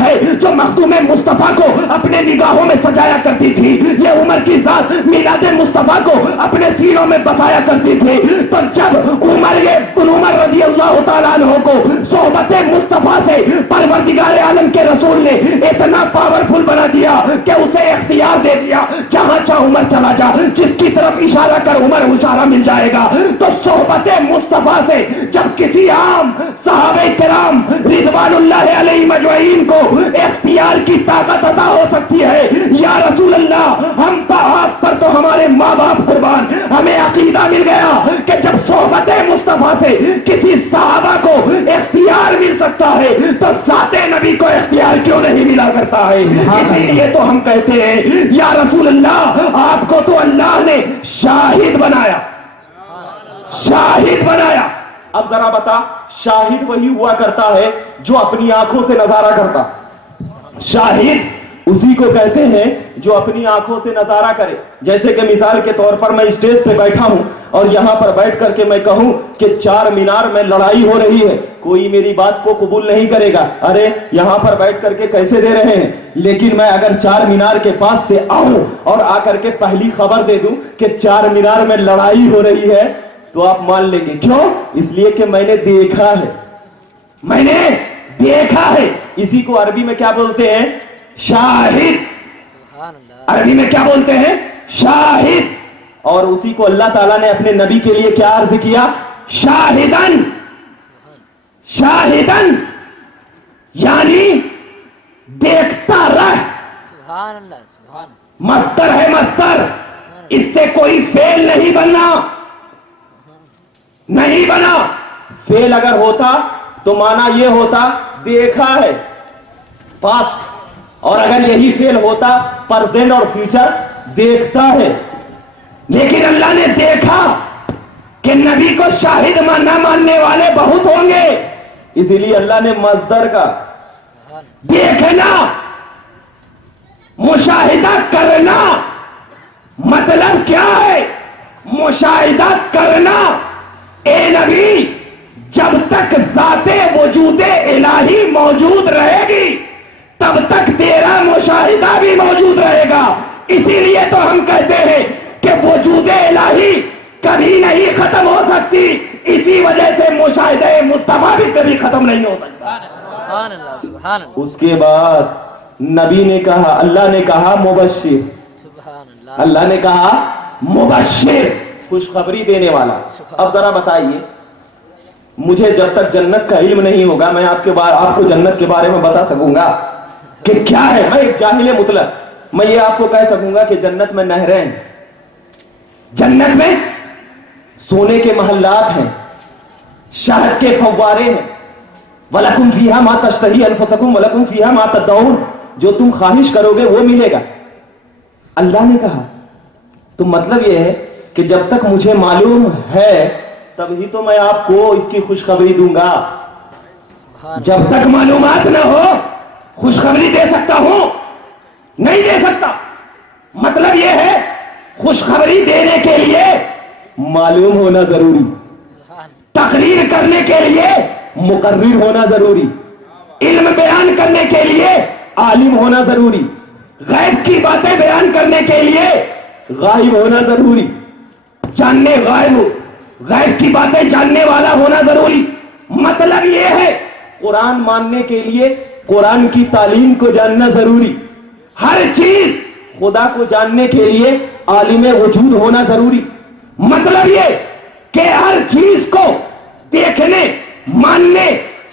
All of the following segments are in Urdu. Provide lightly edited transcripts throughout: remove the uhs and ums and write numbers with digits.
ہے جو مخدوم مصطفیٰ کو اپنے نگاہوں میں سجایا کرتی تھی، یہ عمر کی ذات میلاد مصطفیٰ کو اپنے سینوں میں بسایا کرتی تھی۔ تو جب عمر رضی اللہ تعالیٰ عنہ کو صحبت مصطفیٰ سے پروردگار عالم کے رسول نے اتنا پاورفل بنا دیا کہ اسے اختیار دے دیا، جہاں چاہ عمر چلا جا، جس کی طرف اشارہ کر عمر اشارہ مل جائے گا۔ تو صحبت مصطفیٰ سے جب کسی عام صحابہ کرام رضوان اللہ علیہ مجمعین کو اختیار کی طاقت عطا ہو سکتی ہے، یا رسول اللہ ہم آپ پر تو ہمارے ماں باپ قربان، ہمیں عقیدہ مل گیا کہ جب صحبت مصطفیٰ سے کسی صحابہ کو اختیار مل سکتا ہے تو ذات نبی کو اختیار کیوں نہیں ملا کرتا ہے؟ اسی لیے تو ہم کہتے ہیں یا رسول اللہ آپ کو تو اللہ نے شاہد بنایا، شاہد بنایا۔ اب ذرا بتا، شاہد وہی ہوا کرتا ہے جو اپنی آنکھوں سے نظارہ کرتا، شاہد اسی کو کہتے ہیں جو اپنی آنکھوں سے نظارہ کرے۔ جیسے کہ مثال کے طور پر میں اسٹیج پہ بیٹھا ہوں اور یہاں پر بیٹھ کر کے میں کہوں کہ چار مینار میں لڑائی ہو رہی ہے، کوئی میری بات کو قبول نہیں کرے گا، ارے یہاں پر بیٹھ کر کے کیسے دے رہے ہیں؟ لیکن میں اگر چار مینار کے پاس سے آؤں اور آ کر کے پہلی خبر دے دوں کہ چار مینار میں لڑائی ہو رہی ہے تو آپ مان لیں گے۔ کیوں؟ اس لیے کہ میں نے دیکھا ہے، میں نے دیکھا ہے۔ اسی کو عربی میں کیا بولتے ہیں؟ شاہد۔ عربی میں کیا بولتے ہیں؟ شاہد۔ اور اسی کو اللہ تعالیٰ نے اپنے نبی کے لیے کیا عرض کیا؟ شاہدن، شاہدن یعنی دیکھتا رہ۔ سبحان اللہ، سبحان اللہ۔ مصدر ہے، مصدر، اس سے کوئی فعل نہیں بننا، نہیں بنا۔ فعل اگر ہوتا تو معنی یہ ہوتا دیکھا ہے، پاسٹ، اور اگر یہی فعل ہوتا پرزینٹ اور فیوچر، دیکھتا ہے۔ لیکن اللہ نے دیکھا کہ نبی کو شاہد نہ ماننے والے بہت ہوں گے، اسی لیے اللہ نے مصدر کا دیکھنا، مشاہدہ کرنا۔ مطلب کیا ہے؟ مشاہدہ کرنا۔ اے نبی جب تک ذات وجود الہی موجود رہے گی تب تک تیرا مشاہدہ بھی موجود رہے گا۔ اسی لیے تو ہم کہتے ہیں کہ وجود الہی کبھی نہیں ختم ہو سکتی، اسی وجہ سے مشاہدہ مصطفیٰ بھی کبھی ختم نہیں ہو سکتا۔ سبحان اللہ، سبحان اللہ۔ اس کے بعد نبی نے کہا، اللہ نے کہا مبشر، سبحان اللہ، اللہ نے کہا مبشر، خوشخبری دینے والا۔ اب ذرا بتائیے، مجھے جب تک جنت کا علم نہیں ہوگا میں آپ کو جنت کے بارے میں بتا سکوں گا کہ کیا ہے؟ میں ایک جاہل مطلق، میں یہ آپ کو کہہ سکوں گا کہ جنت میں نہریں ہیں، جنت میں سونے کے محلات ہیں، شہد کے فوارے ہیں، وَلَكُمْ فِيهَا مَا تَشْتَهِي أَنفُسُكُمْ وَلَكُمْ فِيهَا مَا تَدَّعُونَ، جو تم خواہش کرو گے وہ ملے گا، اللہ نے کہا۔ تو مطلب یہ ہے کہ جب تک مجھے معلوم ہے تبھی تو میں آپ کو اس کی خوشخبری دوں گا، جب تک معلومات نہ ہو خوشخبری دے سکتا ہوں؟ نہیں دے سکتا۔ مطلب یہ ہے خوشخبری دینے کے لیے معلوم ہونا ضروری، تقریر کرنے کے لیے مقرر ہونا ضروری، علم بیان کرنے کے لیے عالم ہونا ضروری، غیب کی باتیں بیان کرنے کے لیے غائب ہونا ضروری، جاننے غیب کی باتیں جاننے والا ہونا ضروری۔ مطلب یہ ہے قرآن ماننے کے لیے قرآن کی تعلیم کو جاننا ضروری، ہر چیز خدا کو جاننے کے لیے عالم وجود ہونا ضروری۔ مطلب یہ کہ ہر چیز کو دیکھنے، ماننے،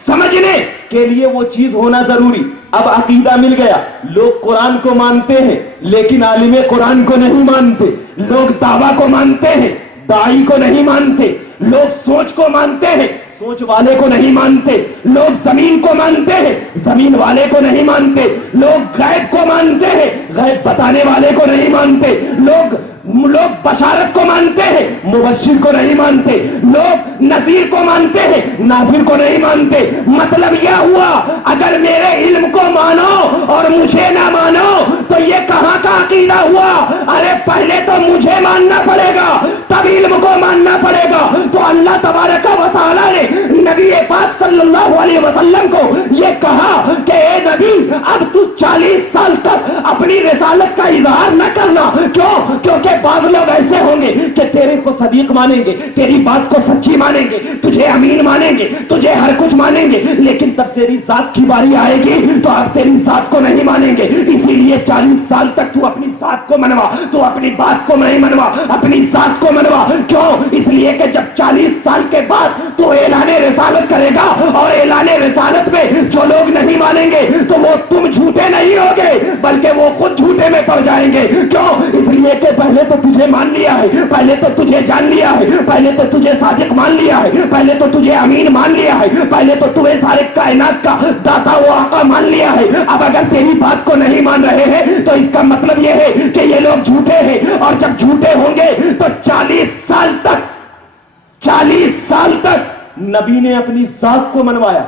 سمجھنے کے لیے وہ چیز ہونا ضروری۔ اب عقیدہ مل گیا، لوگ قرآن کو مانتے ہیں لیکن عالم قرآن کو نہیں مانتے، لوگ دعویٰ کو مانتے ہیں داعی کو نہیں مانتے، لوگ سوچ کو مانتے ہیں سوچ والے کو نہیں مانتے، لوگ زمین کو مانتے ہیں زمین والے کو نہیں مانتے، لوگ غیب کو مانتے ہیں غیب بتانے والے کو نہیں مانتے، لوگ بشارت کو مانتے ہیں مبشر کو نہیں مانتے، لوگ نذیر کو مانتے ہیں ناظر کو نہیں مانتے۔ مطلب یہ ہوا اگر میرے علم کو مانو اور مجھے نہ مانو تو یہ کہاں کا عقیدہ ہوا؟ ارے پہلے تو مجھے ماننا پڑے گا تب علم کو ماننا پڑے گا۔ تو اللہ تبارک و تعالی نے نبی پاک صلی اللہ علیہ وسلم کو یہ کہا کہ اے نبی اب تو 40 سال تک اپنی رسالت کا اظہار نہ کرنا. کیوں؟ کیونکہ بعض لوگ ایسے ہوں گے کہ تیرے کو صدیق مانیں گے, تیری بات کو سچی مانیں گے, تجھے امین مانیں گے, تجھے ہر کچھ مانیں گے, لیکن تب تیری ذات کی باری آئے گی تو اب تیری ذات کو نہیں مانیں گے. اسی لیے 40 سال تک تو اپنی ذات کو منوا, تو اپنی بات کو نہیں منوا, اپنی ذات کو منوا. کیوں؟ اس لیے کہ جب 40 سال کے بعد تو اعلان رسالت کرے گا, اور اعلان رسالت میں جو لوگ نہیں مانیں گے تو وہ تم جھوٹے نہیں ہوگے بلکہ وہ خود جھوٹے میں پڑ جائیں گے. کیوں؟ اس لیے کہ پہلے تو تجھے مان لیا ہے, پہلے تو تجھے جان لیا ہے, پہلے تو تجھے صادق مان لیا ہے, پہلے تو تجھے امین مان لیا ہے, پہلے تو تمہیں سارے کائنات کا داتا و آقا مان لیا ہے. اب اگر تیری بات کو نہیں مان رہے ہیں تو اس کا مطلب یہ ہے کہ یہ لوگ جھوٹے ہیں, اور جب جھوٹے ہوں گے تو 40 سال تک نبی نے اپنی ذات کو منوایا,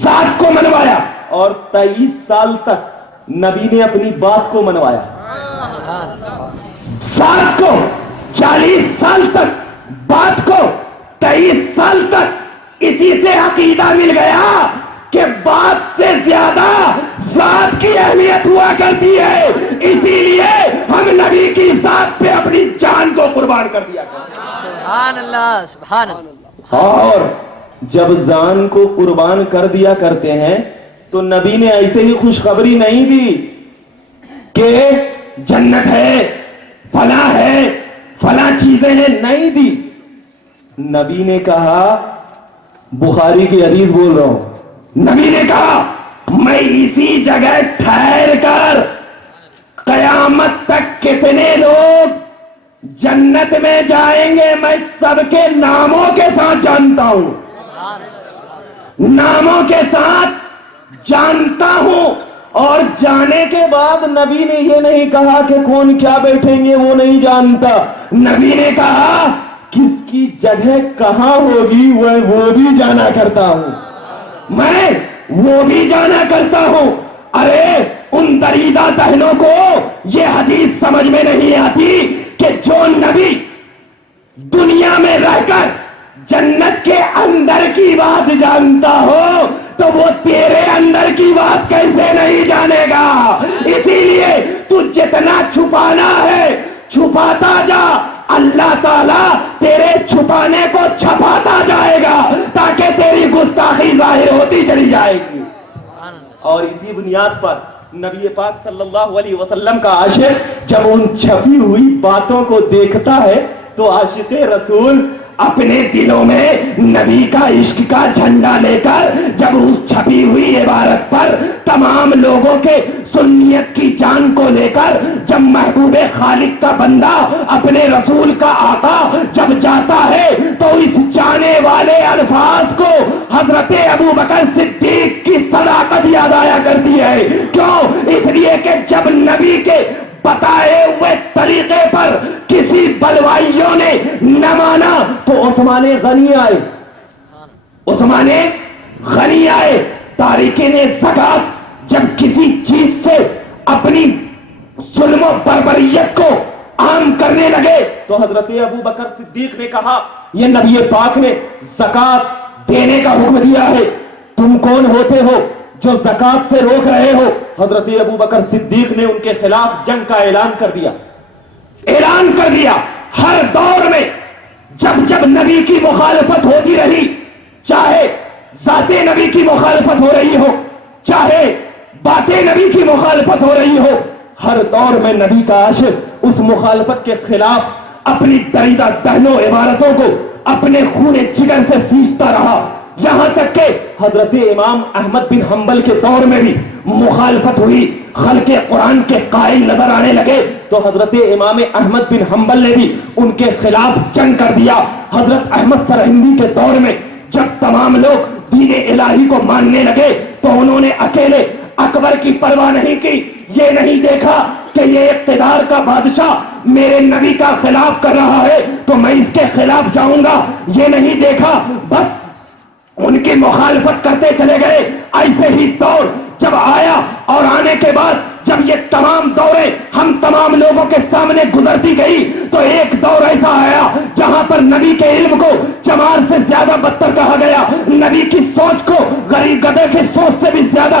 ذات کو منوایا, اور 23 سال تک نبی نے اپنی بات کو منوایا. ذات کو 40 سال تک, بات کو 23 سال تک. اسی سے عقیدہ مل گیا کہ بات سے زیادہ ذات کی اہمیت ہوا کرتی ہے, اسی لیے ہم نبی کی ذات پہ اپنی جان کو قربان کر دیا کرتے ہیں. سبحان اللہ, سبحان اللہ. اور جب جان کو قربان کر دیا کرتے ہیں تو نبی نے ایسے ہی خوشخبری نہیں دی کہ جنت ہے, فلاں ہے, فلاں چیزیں ہیں, نہیں دی. نبی نے کہا, بخاری کی حدیث بول رہا ہوں, نبی نے کہا میں اسی جگہ ٹھہر کر قیامت تک کتنے لوگ جنت میں جائیں گے میں سب کے ناموں کے ساتھ جانتا ہوں, ناموں کے ساتھ جانتا ہوں. اور جانے کے بعد نبی نے یہ نہیں کہا کہ کون کیا بیٹھیں گے وہ نہیں جانتا. نبی نے کہا کس کی جگہ کہاں ہوگی وہ بھی جانا کرتا ہوں, میں وہ بھی جانا کرتا ہوں. ارے ان دریدہ دہنوں کو یہ حدیث سمجھ میں نہیں آتی کہ جو نبی دنیا میں رہ کر جنت کے اندر کی بات جانتا ہو تو وہ تیرے اندر کی بات کیسے نہیں جانے گا. اسی لیے تو جتنا چھپانا ہے چھپاتا جا, اللہ تعالیٰ تیرے چھپانے کو چھپاتا جائے گا تاکہ تیری گستاخی ظاہر ہوتی چلی جائے گی. اور اسی بنیاد پر نبی پاک صلی اللہ علیہ وسلم کا عاشق جب ان چھپی ہوئی باتوں کو دیکھتا ہے تو عاشق رسول اپنے دلوں میں نبی کا عشق کا جھنڈا لے کر جب اس چھپی ہوئی عبارت پر تمام لوگوں کے سنیت کی جان کو لے کر جب محبوب خالق کا بندہ اپنے رسول کا آقا جب جاتا ہے تو اس جانے والے الفاظ کو حضرت ابو بکر صدیق کی صداقت یاد آیا کرتی ہے. کیوں؟ اس لیے کہ جب نبی کے بتائے ہوئے طریقے پر کسی بلوائیوں نے نہ مانا تو عثمان غنی آئے, عثمان غنی آئے. تارکین زکات جب کسی چیز سے اپنی ظلم و بربریت کو عام کرنے لگے تو حضرت ابو بکر صدیق نے کہا یہ نبی پاک نے زکات دینے کا حکم دیا ہے, تم کون ہوتے ہو جو زکات سے روک رہے ہو؟ حضرت ابو بکر صدیق نے ان کے خلاف جنگ کا اعلان کر دیا, اعلان کر دیا. ہر دور میں جب جب نبی کی مخالفت ہوتی رہی, چاہے ذات نبی کی مخالفت ہو رہی ہو, چاہے باتیں نبی کی مخالفت ہو رہی ہو, ہر دور میں نبی کا عاشق اس مخالفت کے خلاف اپنی دریدہ دہنوں عبارتوں کو اپنے خون جگر سے سینچتا رہا. یہاں تک کہ حضرت امام احمد بن حنبل کے دور میں بھی مخالفت ہوئی, خلق قرآن کے قائل نظر آنے لگے تو حضرت امام احمد بن حنبل نے بھی ان کے خلاف جنگ کر دیا. حضرت احمد سرہندی کے دور میں جب تمام لوگ دین الہی کو ماننے لگے تو انہوں نے اکیلے اکبر کی پرواہ نہیں کی, یہ نہیں دیکھا کہ یہ اقتدار کا بادشاہ میرے نبی کا خلاف کر رہا ہے تو میں اس کے خلاف جاؤں گا, یہ نہیں دیکھا, بس ان کی مخالفت کرتے چلے گئے. ایسے ہی دور جب آیا اور آنے کے بعد جب یہ تمام دوریں ہم تمام لوگوں کے سامنے گزرتی گئی تو ایک دور ایسا آیا جہاں پر نبی کے علم کو چمار سے زیادہ بدتر کہا گیا, نبی کی سوچ کو غریب گدے کی سوچ سے بھی زیادہ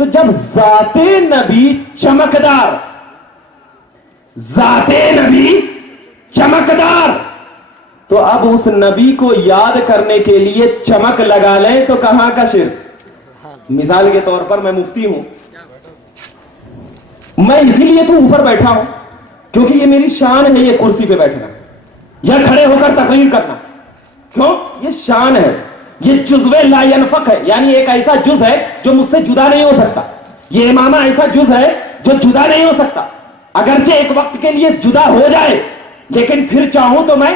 تو جب ذات نبی چمکدار، ذات نبی چمکدار، تو اب اس نبی کو یاد کرنے کے لیے چمک لگا لیں تو کہاں کا شرک؟ مثال کے طور پر میں مفتی ہوں، میں اسی لیے تو اوپر بیٹھا ہوں کیونکہ یہ میری شان ہے، یہ کرسی پہ بیٹھنا یا کھڑے ہو کر تقریر کرنا، کیوں؟ یہ شان ہے، یہ جزو لا ينفق ہے، یعنی ایک ایسا جز ہے جو مجھ سے جدا نہیں ہو سکتا، یہ امامہ ایسا جز ہے جو جدا نہیں ہو سکتا، اگرچہ ایک وقت کے لیے جدا ہو جائے لیکن پھر چاہوں تو میں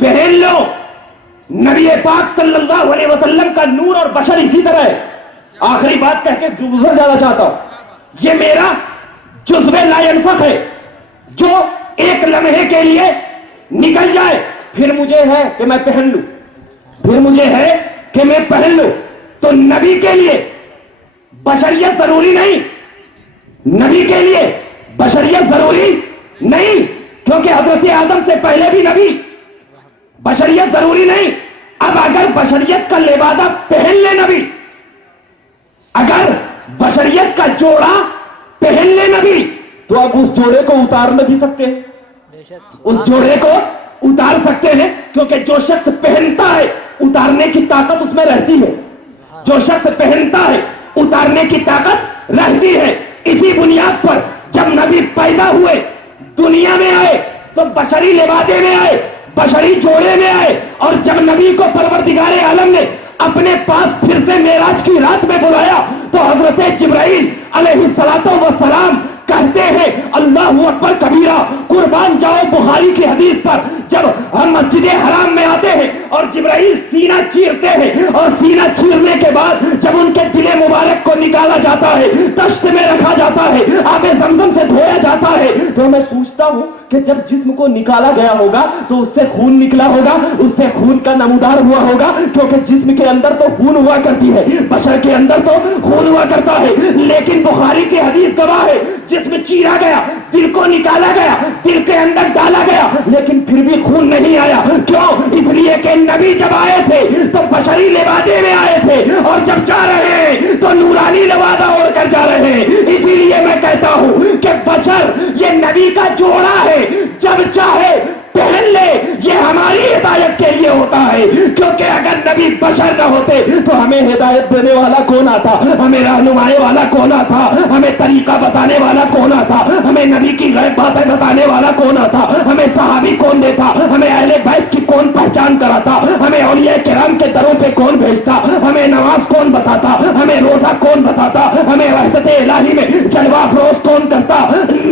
پہن لو۔ نبی پاک صلی اللہ علیہ وسلم کا نور اور بشر اسی طرح ہے۔ آخری بات کہہ کے گزر جانا چاہتا ہوں، یہ میرا جزو لا ينفق ہے جو ایک لمحے کے لیے نکل جائے پھر مجھے ہے کہ میں پہن لوں، پھر مجھے ہے کہ میں پہن لوں۔ تو نبی کے لیے بشریت ضروری نہیں، نبی کے لیے بشریت ضروری نہیں، کیونکہ حضرت آدم سے پہلے بھی نبی، بشریت ضروری نہیں۔ اب اگر بشریت کا لبادہ پہن لے نبی، اگر بشریت کا جوڑا پہن لے نبی، تو اب اس جوڑے کو اتار بھی سکتے ہیں، اس جوڑے کو اتار سکتے ہیں، کیونکہ جو شخص پہنتا ہے اتارنے کی طاقت اس میں رہتی ہے، جو شخص پہنتا ہے اتارنے کی طاقت رہتی ہے۔ اسی بنیاد پر جب نبی پیدا ہوئے، دنیا میں آئے تو بشری لبادے میں آئے، بشری جوڑے میں آئے، اور جب نبی کو پروردگار عالم نے اپنے پاس پھر سے معراج کی رات میں بلایا تو حضرت جبرائیل علیہ السلام کہتے ہیں اللہ اکبر کبیرہ، قربان جاؤ بخاری کی حدیث پر، جب ہم مسجد حرام میں آتے ہیں اور جبرائیل سینہ چیرتے ہیں، اور سینہ چیرنے کے بعد جب ان کے دل مبارک کو نکالا جاتا ہے، تشت میں رکھا جاتا ہے، آب زمزم سے دھویا جاتا ہے، تو میں سوچتا ہوں کہ جب جسم کو نکالا گیا ہوگا تو اس سے خون نکلا ہوگا، اس سے خون کا نمودار ہوا ہوگا، کیونکہ جسم کے اندر تو خون ہوا کرتی ہے، بشر کے اندر تو خون ہوا کرتا ہے، لیکن بخاری کی حدیث گواہ ہے جسم چیرا گیا، دل کو نکالا گیا، دل کے اندر ڈالا گیا، لیکن پھر بھی خون نہیں آیا۔ کیوں؟ اس لیے کہ نبی جب آئے تھے تو بشری لبادے میں آئے تھے، اور جب جا رہے ہیں تو نورانی لبادہ اوڑھ کر جا رہے ہیں۔ اسی لیے میں کہتا ہوں کہ بشر یہ نبی کا جوڑا ہے، جب چاہے پہن لے، یہ ہماری ہدایت کے لیے ہوتا ہے، کیونکہ اگر نبی بشر نہ ہوتے تو ہمیں ہدایت دینے والا کون آتا، ہمیں رہنمائی والا کون آتا، ہمیں طریقہ بتانے والا کون آتا، ہمیں نبی کی غیب باتیں بتانے والا کون آتا، ہمیں صحابی کون دیتا، ہمیں اہل بیت کی کون پہچان کراتا، ہمیں اولیاء کرام کے دروں پہ کون بھیجتا، ہمیں نماز کون بتاتا، ہمیں روزہ کون بتاتا، ہمیں وحدت الہی میں جلوہ افروز کون کرتا۔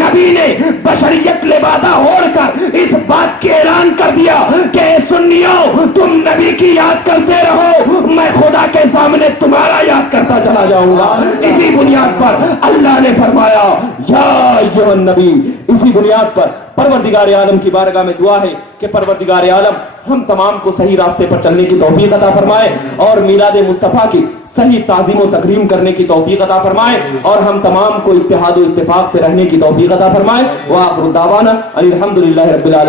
نبی نے بشریت لبادہ اوڑھ کر اس بات کی اعلان کر دیا کہ سنیو تم نبی کی یاد کرتے رہو، میں خدا کے سامنے تمہارا یاد کرتا چلا جاؤں گا۔ اسی بنیاد پر اللہ نے فرمایا یا ایھا النبی، اسی بنیاد پر پروردگار عالم کی بارگاہ میں دعا ہے کہ پروردگار عالم ہم تمام کو صحیح راستے پر چلنے کی توفیق عطا فرمائے، اور میلاد مصطفیٰ کی صحیح تعظیم و تکریم کرنے کی توفیق عطا فرمائے، اور ہم تمام کو اتحاد و اتفاق سے رہنے کی توفیق عطا فرمائے۔ وآخر دعوانا الحمدللہ رب العالمین۔